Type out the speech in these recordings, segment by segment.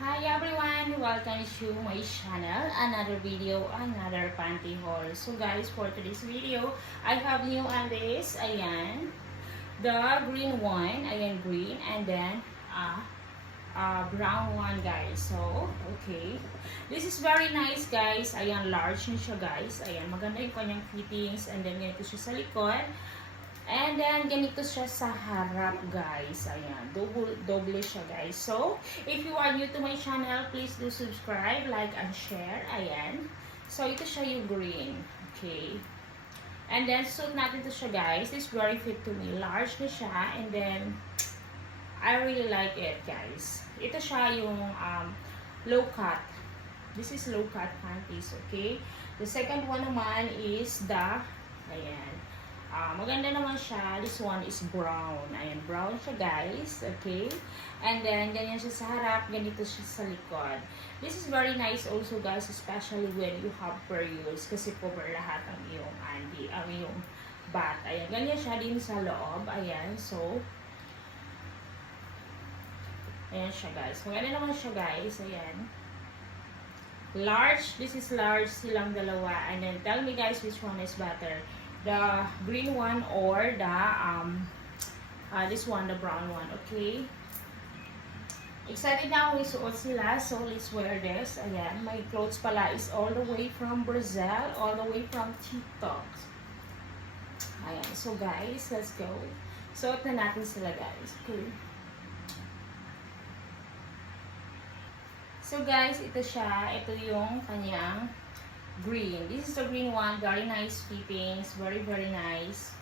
Hi everyone! Welcome to my channel. Another video, another panty haul. So guys, for today's video, I have new on this. Ayan. The green one. Ayan, green. And then, brown one guys. So, okay. This is very nice guys. Ayan, large na siya guys. Ayan, maganda yung kanyang fittings. And then, ganito siya sa likod. And then, ganito siya sa harap, guys. Ayan, double siya, guys. So, if you are new to my channel, please do subscribe, like, and share. Ayan. So, ito siya yung green. Okay. And then, suit natin to siya, guys. It's very fit to me. Large na siya. And then, I really like it, guys. Ito siya yung low cut. This is low cut panties, okay? The second one naman is the, ayan. Maganda naman siya. This one is brown. Ayan, brown siya guys. Okay? And then, ganyan siya sa harap. Ganito siya sa likod. This is very nice also guys, especially when you have periods. Kasi cover lahat ang iyong ang iyong butt. Ayan, ganyan siya din sa loob. Ayan, so, ayan siya guys. Maganda naman siya guys. Ayan. Large. This is large silang dalawa. And then, tell me guys which one is better. The green one or the this one, the brown one. Okay, excited na ako isuot sila, so let's wear this. Ayan, my clothes pala is all the way from Brazil, all the way from TikTok. Ayan, so guys, let's go. Suot na natin sila guys. Okay. So guys, ito siya. Ito yung kanyang green. This is the green one. Very nice fittings. Very, very nice.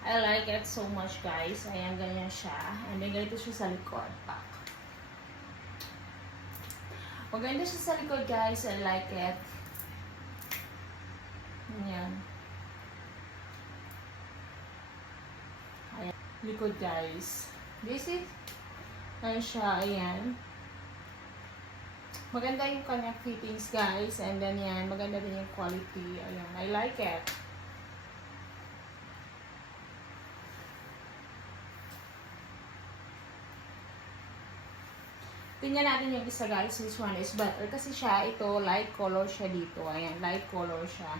I like it so much, guys. Ayan, ganyan siya. And then, ganito siya sa likod. Pak. Maganda siya sa likod, guys. I like it. Ayan. Ayan. Likod, guys. This is, ayan siya. Ayan. Maganda yung kanyang fittings, guys. And then, yan. Maganda din yung quality. Ayan. I like it. Tingnan natin yung isa, guys. Which one is better. Kasi siya, ito, light color siya dito. Ayan. Light color siya.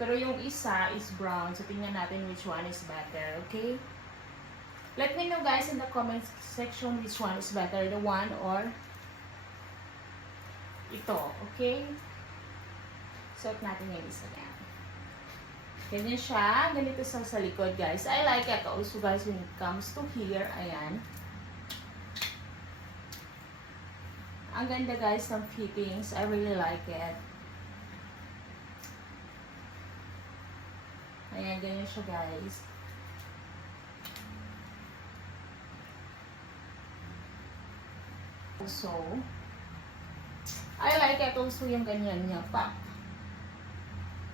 Pero yung isa is brown. So, tingnan natin which one is better. Okay? Let me know, guys, in the comment section which one is better. The one or ito, okay? Suot natin yung isa yan. Ganyan siya. Ganito sa likod, guys. I like it also, guys, when it comes to here. Ayan. Ang ganda, guys, ng fittings. I really like it. Ayan, ganyan siya, guys. So, I like it also yung ganyan niya pa.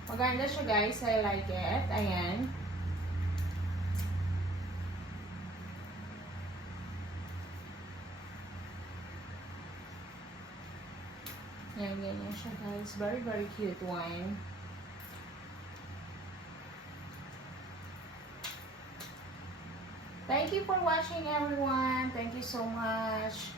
Maganda siya guys. I like it. Ayan. Ayan, ganyan siya guys. Very, very cute one. Thank you for watching everyone. Thank you so much.